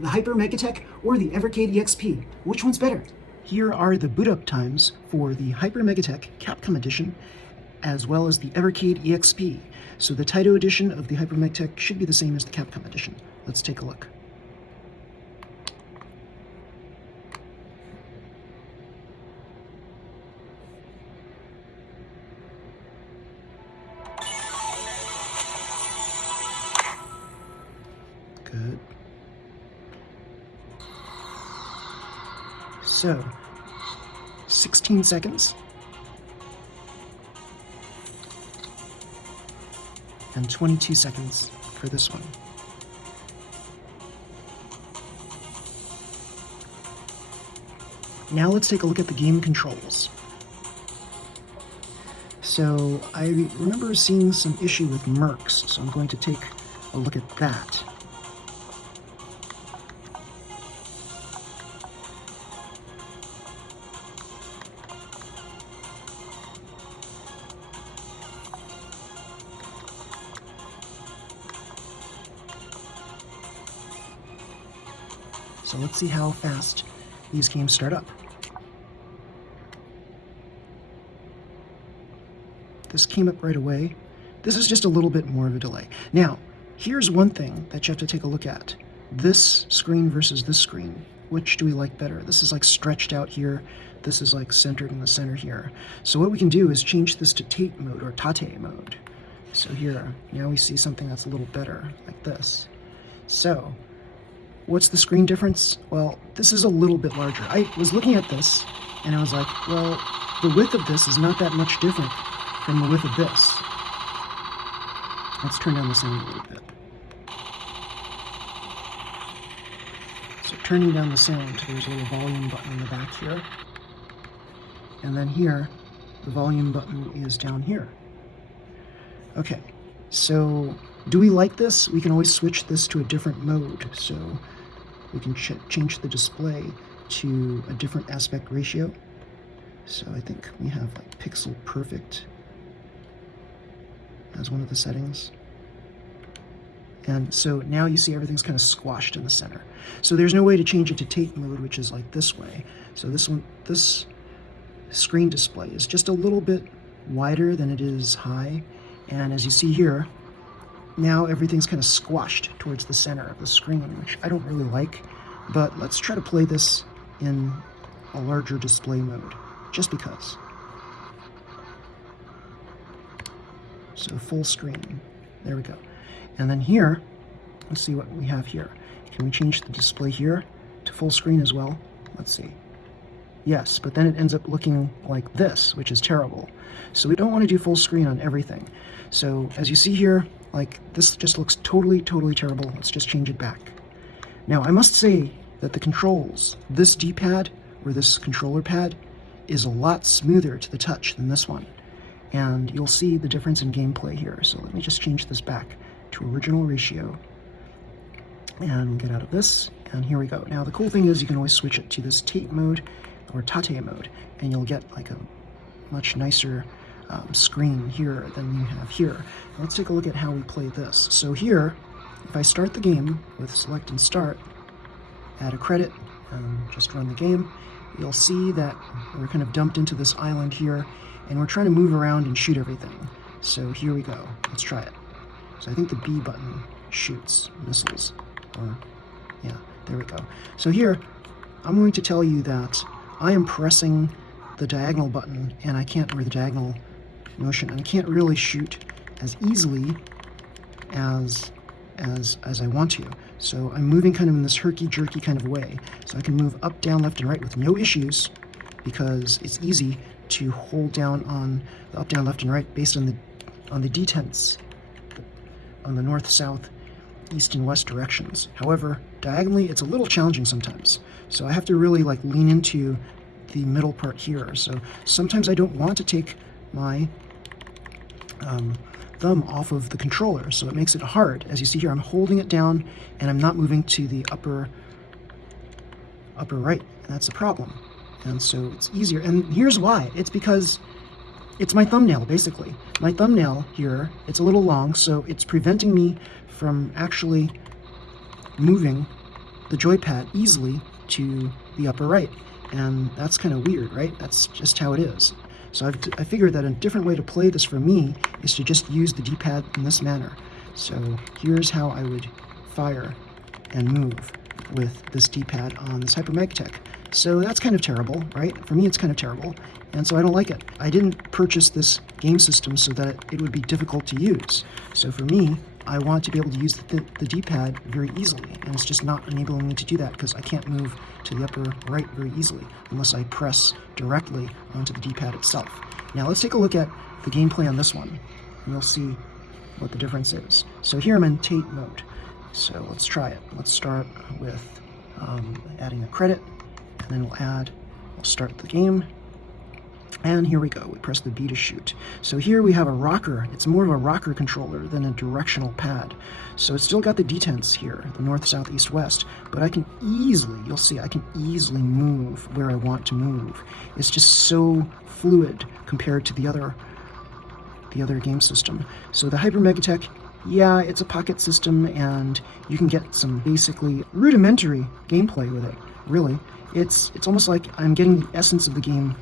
The HyperMegaTech or the Evercade EXP? Which one's better? Here are the boot up times for the HyperMegaTech Capcom Edition as well as the Evercade EXP. So the Taito edition of the HyperMegaTech should be the same as the Capcom edition. Let's take a look. Good. So, 16 seconds. And 22 seconds for this one. Now let's take a look at the game controls. So I remember seeing some issue with Mercs, so I'm going to take a look at that. So let's see how fast these games start up. This came up right away. This is just a little bit more of a delay. Now, here's one thing that you have to take a look at. This screen versus this screen. Which do we like better? This is like stretched out here. This is like centered in the center here. So what we can do is change this to Tate mode or Tate mode. So here, now we see something that's a little better, like this. So, what's the screen difference? Well, this is a little bit larger. I was looking at this, and I was like, well, the width of this is not that much different from the width of this. Let's turn down the sound a little bit. So turning down the sound, there's a little volume button in the back here. And then here, the volume button is down here. Okay, so do we like this? We can always switch this to a different mode. So we can change the display to a different aspect ratio. So I think we have like pixel perfect as one of the settings. And so now you see everything's kind of squashed in the center. So there's no way to change it to Tate mode, which is like this way. So this screen display is just a little bit wider than it is high. And as you see here, now everything's kind of squashed towards the center of the screen, which I don't really like. But let's try to play this in a larger display mode, just because. So full screen, there we go. And then here, let's see what we have here. Can we change the display here to full screen as well? Let's see. Yes, but then it ends up looking like this, which is terrible. So we don't want to do full screen on everything. So as you see here, like this just looks totally terrible. Let's just change it back. Now I must say that the controls, this D-pad or this controller pad is a lot smoother to the touch than this one. And you'll see the difference in gameplay here. So let me just change this back to original ratio and get out of this. And here we go. Now the cool thing is you can always switch it to this Tate mode or Tate mode, and you'll get like a much nicer screen here than you have here. Let's take a look at how we play this. So here, if I start the game with select and start, add a credit, and just run the game, you'll see that we're kind of dumped into this island here, and we're trying to move around and shoot everything. So here we go. Let's try it. So I think the B button shoots missiles, or yeah, there we go. So here, I'm going to tell you that I am pressing the diagonal button, and I can't, or the diagonal motion, and I can't really shoot as easily as I want to. So I'm moving kind of in this herky-jerky kind of way. So I can move up, down, left, and right with no issues, because it's easy to hold down on the up, down, left, and right based on the detents, on the north, south, east, and west directions. However, diagonally, it's a little challenging sometimes. So I have to really like lean into the middle part here. So sometimes I don't want to take my thumb off of the controller, so it makes it hard. As you see here, I'm holding it down and I'm not moving to the upper right, and that's the problem. And so it's easier, and here's why. It's because it's my thumbnail, basically. My thumbnail here, it's a little long, so it's preventing me from actually moving the joypad easily to the upper right. And that's kind of weird, right? That's just how it is. So I figured that a different way to play this for me is to just use the D-pad in this manner. So here's how I would fire and move with this D-pad on this HyperMegaTech. So that's kind of terrible, right? For me, it's kind of terrible, and so I don't like it. I didn't purchase this game system so that it would be difficult to use. So for me, I want to be able to use the D-pad very easily, and it's just not enabling me to do that because I can't move to the upper right very easily unless I press directly onto the D-pad itself. Now let's take a look at the gameplay on this one, and you'll see what the difference is. So here I'm in Tate mode. So let's try it. Let's start with adding a credit, and then we'll start the game. And here we go. We press the B to shoot. So here we have a rocker. It's more of a rocker controller than a directional pad. So it's still got the detents here, the north, south, east, west, but I can easily, you'll see, I can easily move where I want to move. It's just so fluid compared to the other game system. So the HyperMegaTech, yeah, it's a pocket system, and you can get some basically rudimentary gameplay with it, really. It's almost like I'm getting the essence of the game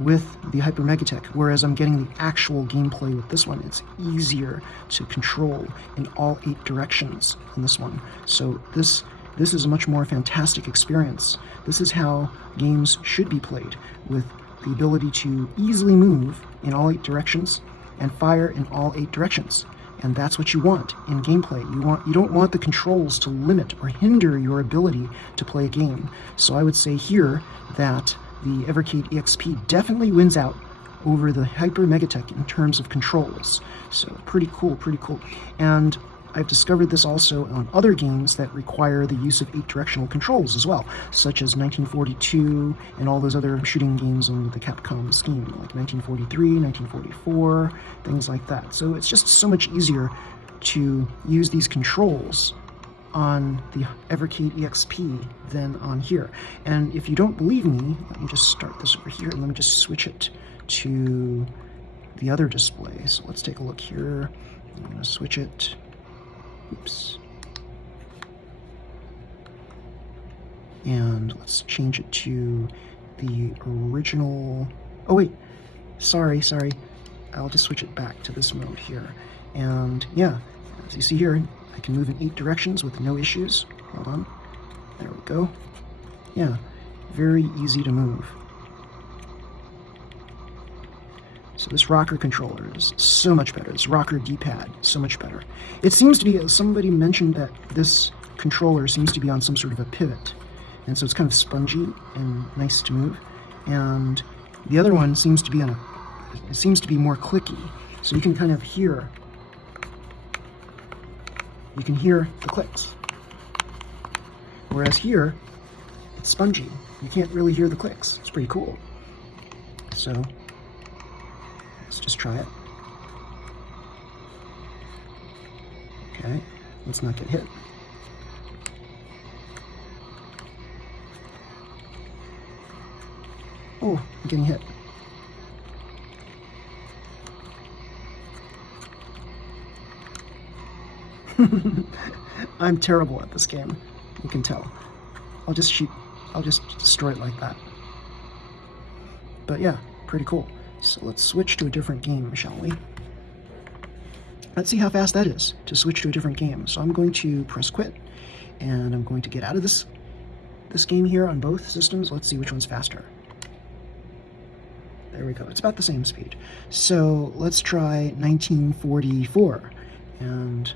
with the HyperMegaTech, whereas I'm getting the actual gameplay with this one. It's easier to control in all 8 directions on this one. So this is a much more fantastic experience. This is how games should be played, with the ability to easily move in all 8 directions and fire in all 8 directions. And that's what you want in gameplay. You don't want the controls to limit or hinder your ability to play a game. So I would say here that the Evercade EXP definitely wins out over the HyperMegaTech in terms of controls. So pretty cool, pretty cool. And I've discovered this also on other games that require the use of 8-directional controls as well, such as 1942 and all those other shooting games on the Capcom scheme, like 1943, 1944, things like that. So it's just so much easier to use these controls on the Evercade EXP than on here. And if you don't believe me, let me just start this over here and let me just switch it to the other display. So let's take a look here. I'm going to switch it. Oops. And let's change it to the original. Oh wait, sorry. I'll just switch it back to this mode here. And yeah, as you see here, I can move in 8 directions with no issues. Hold on. There we go. Yeah, very easy to move. So this rocker controller is so much better. This rocker D-pad, so much better. It seems to be, somebody mentioned that this controller seems to be on some sort of a pivot. And so it's kind of spongy and nice to move. And the other one seems to be on it seems to be more clicky. So you can kind of hear, the clicks. Whereas here, it's spongy. You can't really hear the clicks. It's pretty cool. So let's just try it. Okay, let's not get hit. Oh, I'm getting hit. I'm terrible at this game. You can tell. I'll just destroy it like that. But yeah, pretty cool. So let's switch to a different game, shall we? Let's see how fast that is to switch to a different game. So I'm going to press quit, and I'm going to get out of this game here on both systems. Let's see which one's faster. There we go. It's about the same speed. So let's try 1944, and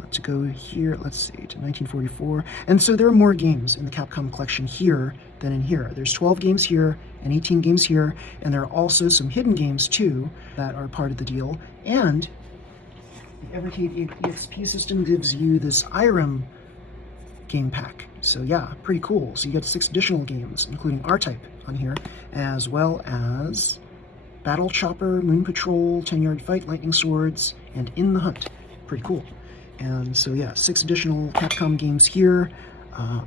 let's go here. Let's see, to 1944. And so there are more games in the Capcom collection here than in here. There's 12 games here and 18 games here, and there are also some hidden games too that are part of the deal. And the Evercade EXP system gives you this IREM game pack. So yeah, pretty cool. So you get 6 additional games, including R-Type on here, as well as Battle Chopper, Moon Patrol, 10-Yard Fight, Lightning Swords, and In the Hunt. Pretty cool. And so yeah, 6 additional Capcom games here.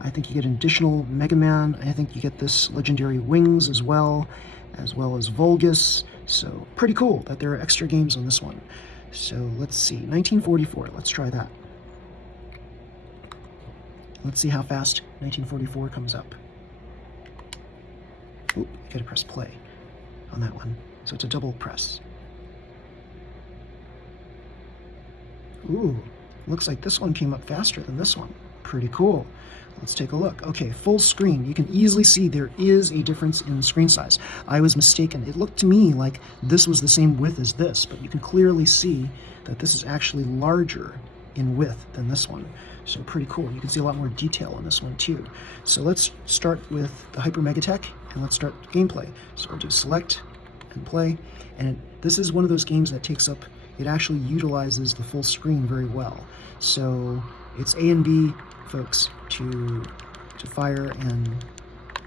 I think you get an additional Mega Man. I think you get this Legendary Wings as well as Vulgus. So pretty cool that there are extra games on this one. So let's see, 1944, let's try that. Let's see how fast 1944 comes up. Oop, you gotta press play on that one. So it's a double press. Ooh, looks like this one came up faster than this one. Pretty cool. Let's take a look. Okay, full screen. You can easily see there is a difference in screen size. I was mistaken. It looked to me like this was the same width as this, but you can clearly see that this is actually larger in width than this one. So pretty cool. You can see a lot more detail on this one too. So let's start with the HyperMegaTech and let's start gameplay. So we'll do select and play. And this is one of those games that takes up, it actually utilizes the full screen very well. So it's A and B, folks, to fire and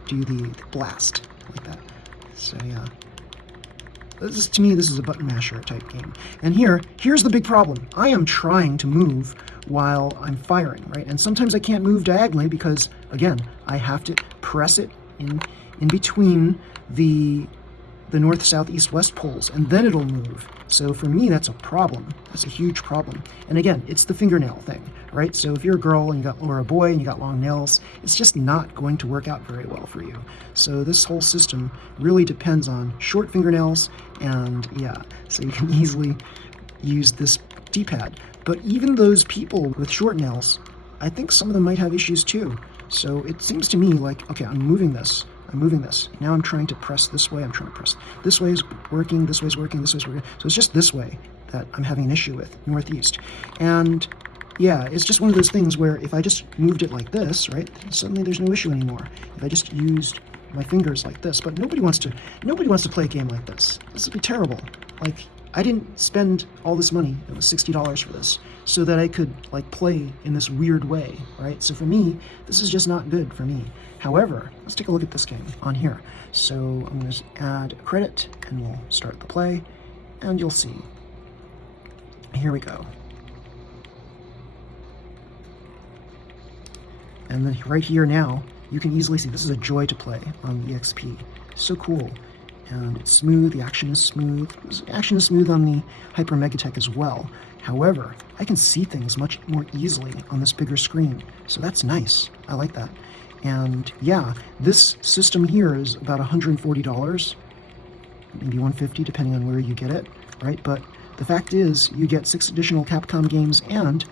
do the blast like that. So yeah. To me, this is a button masher type game. And here's the big problem. I am trying to move while I'm firing, right? And sometimes I can't move diagonally because, again, I have to press it in between the north, south, east, west poles, and then it'll move. So for me, that's a problem. That's a huge problem. And again, it's the fingernail thing, right? So if you're a girl and or a boy and you got long nails, it's just not going to work out very well for you. So this whole system really depends on short fingernails, and yeah, so you can easily use this D-pad. But even those people with short nails, I think some of them might have issues too. So it seems to me like, okay, I'm moving this. Now I'm trying to press this way. I'm trying to press this way is working, this way is working, this way is working. So it's just this way that I'm having an issue with, northeast. And yeah, it's just one of those things where if I just moved it like this, right, suddenly there's no issue anymore. If I just used my fingers like this, but nobody wants to play a game like this. This would be terrible. Like, I didn't spend all this money, it was $60 for this, so that I could like play in this weird way, right? So for me, this is just not good for me. However, let's take a look at this game on here. So I'm going to add a credit and we'll start the play and you'll see. Here we go. And then right here now, you can easily see this is a joy to play on the EXP. So cool. And it's smooth, the action is smooth. The action is smooth on the HyperMegaTech as well. However, I can see things much more easily on this bigger screen. So that's nice. I like that. And yeah, this system here is about $140, maybe $150 depending on where you get it, right? But the fact is, you get 6 additional Capcom games and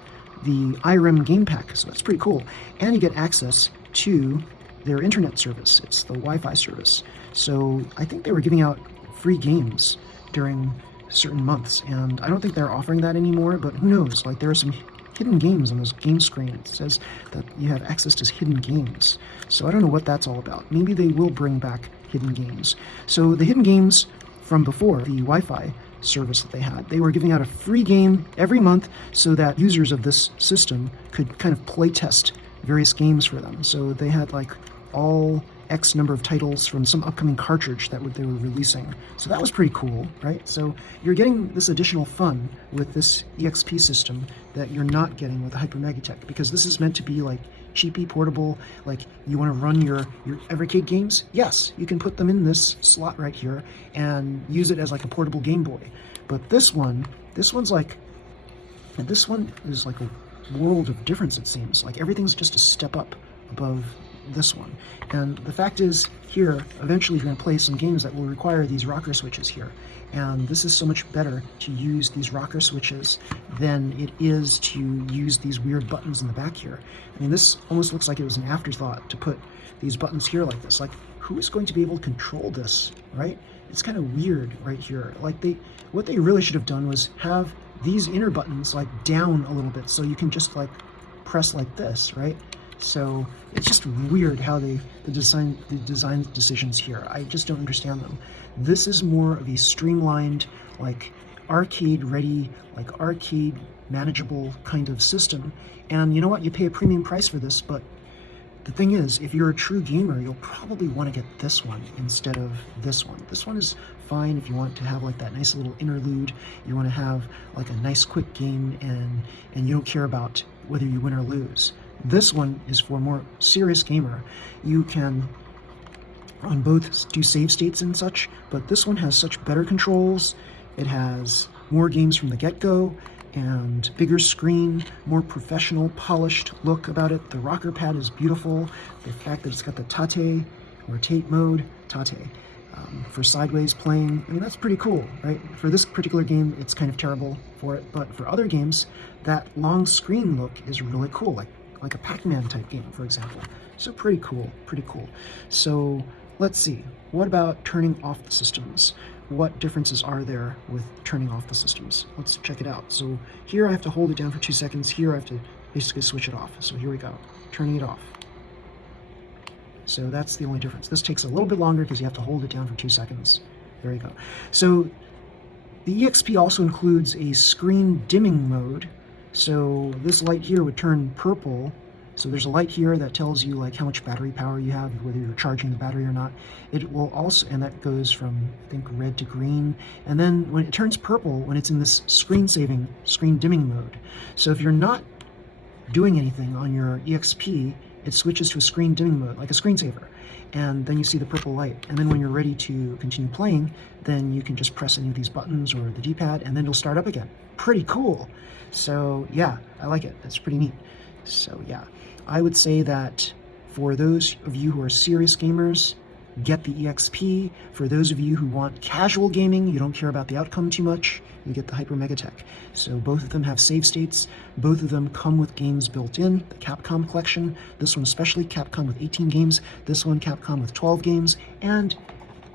the IREM game pack, so that's pretty cool. And you get access to their internet service. It's the Wi-Fi service. So I think they were giving out free games during certain months, and I don't think they're offering that anymore, but who knows? Like, there are some hidden games on this game screen. It says that you have access to hidden games. So I don't know what that's all about. Maybe they will bring back hidden games. So the hidden games from before, the Wi-Fi service that they were giving out a free game every month so that users of this system could kind of play test various games for them. So they had like all X number of titles from some upcoming cartridge that they were releasing. So that was pretty cool, right? So you're getting this additional fun with this EXP system that you're not getting with the HyperMegaTech, because this is meant to be like cheapy, portable. Like, you want to run your Evercade games? Yes, you can put them in this slot right here and use it as like a portable Game Boy. But this one is like a world of difference, it seems. Like, everything's just a step up above this one. And the fact is, here, eventually you're going to play some games that will require these rocker switches here. And this is so much better to use these rocker switches than it is to use these weird buttons in the back here. I mean, this almost looks like it was an afterthought to put these buttons here like this. Like, who is going to be able to control this, right? It's kind of weird right here. Like, what they really should have done was have these inner buttons like down a little bit so you can just like press like this, right? So it's just weird how the design decisions here. I just don't understand them. This is more of a streamlined, like arcade ready, like arcade manageable kind of system. And you know what? You pay a premium price for this, but the thing is, if you're a true gamer, you'll probably want to get this one instead of this one. This one is fine if you want to have like that nice little interlude. You want to have like a nice quick game, and you don't care about whether you win or lose. This one is for a more serious gamer. You can on both do save states and such, but this one has such better controls. It has more games from the get-go, and bigger screen, more professional, polished look about it. The rocker pad is beautiful. The fact that it's got the tate, rotate mode, tate, for sideways playing, I mean, that's pretty cool, right? For this particular game, it's kind of terrible for it, but for other games, that long screen look is really cool, like a Pac-Man type game, for example. So pretty cool, pretty cool. So let's see, what about turning off the systems? What differences are there with turning off the systems? Let's check it out. So here I have to hold it down for 2 seconds. Here I have to basically switch it off. So here we go, turning it off. So that's the only difference. This takes a little bit longer because you have to hold it down for 2 seconds. There you go. So the EXP also includes a screen dimming mode. So this light here would turn purple. So there's a light here that tells you like how much battery power you have, whether you're charging the battery or not. It will also, and that goes from, I think, red to green. And then when it turns purple, when it's in this screen dimming mode. So if you're not doing anything on your EXP, it switches to a screen dimming mode, like a screensaver. And then you see the purple light. And then when you're ready to continue playing, then you can just press any of these buttons or the D-pad, and then it'll start up again. Pretty cool. So yeah, I like it. That's pretty neat. So yeah, I would say that for those of you who are serious gamers, get the EXP. For those of you who want casual gaming, you don't care about the outcome too much, you get the HyperMegaTech. So both of them have save states. Both of them come with games built in, the Capcom collection. This one especially, Capcom with 18 games. This one, Capcom with 12 games. And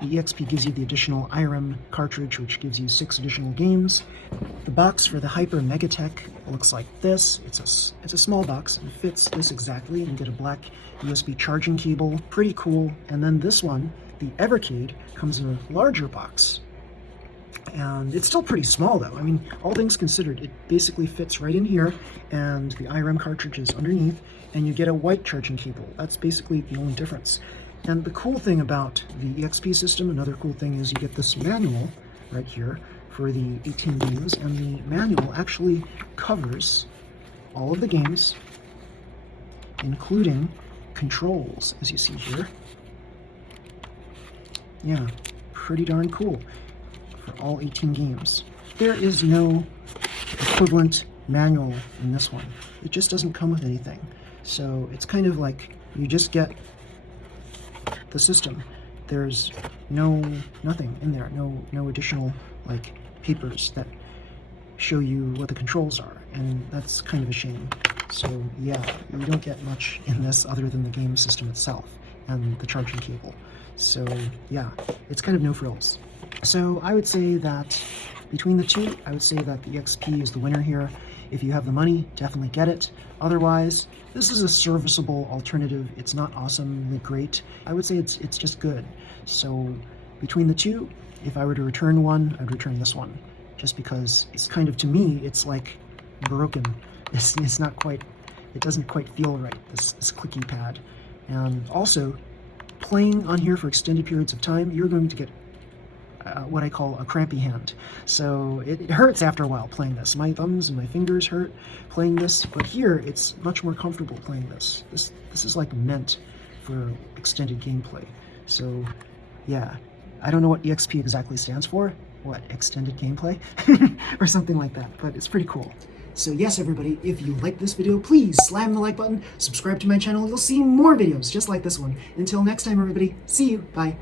the EXP gives you the additional IRM cartridge, which gives you 6 additional games. The box for the HyperMegaTech looks like this. It's a small box and fits this exactly. You get a black USB charging cable, pretty cool. And then this one, the Evercade, comes in a larger box. And it's still pretty small though. I mean, all things considered, it basically fits right in here, and the IRM cartridge is underneath, and you get a white charging cable. That's basically the only difference. And the cool thing about the EXP system, another cool thing is you get this manual right here for the 18 games, and the manual actually covers all of the games, including controls, as you see here. Yeah, pretty darn cool for all 18 games. There is no equivalent manual in this one. It just doesn't come with anything. So it's kind of like you just get the system. There's nothing in there, no additional like papers that show you what the controls are, and that's kind of a shame. So yeah, you don't get much in this other than the game system itself and the charging cable. So yeah, it's kind of no frills. So I would say that between the two, I would say that the EXP is the winner here. If you have the money, definitely get it. Otherwise, this is a serviceable alternative. It's not awesomely great. I would say it's just good. So between the two, if I were to return one, I'd return this one. Just because it's kind of, to me, it's like broken. It's not quite, it doesn't quite feel right, this clicky pad. And also, playing on here for extended periods of time, you're going to get what I call a crampy hand. So it hurts after a while playing this. My thumbs and my fingers hurt playing this, but here it's much more comfortable playing this. This is like meant for extended gameplay. So yeah, I don't know what EXP exactly stands for. What, extended gameplay? Or something like that, but it's pretty cool. So yes, everybody, if you liked this video, please slam the like button, subscribe to my channel, you'll see more videos just like this one. Until next time, everybody, see you, bye.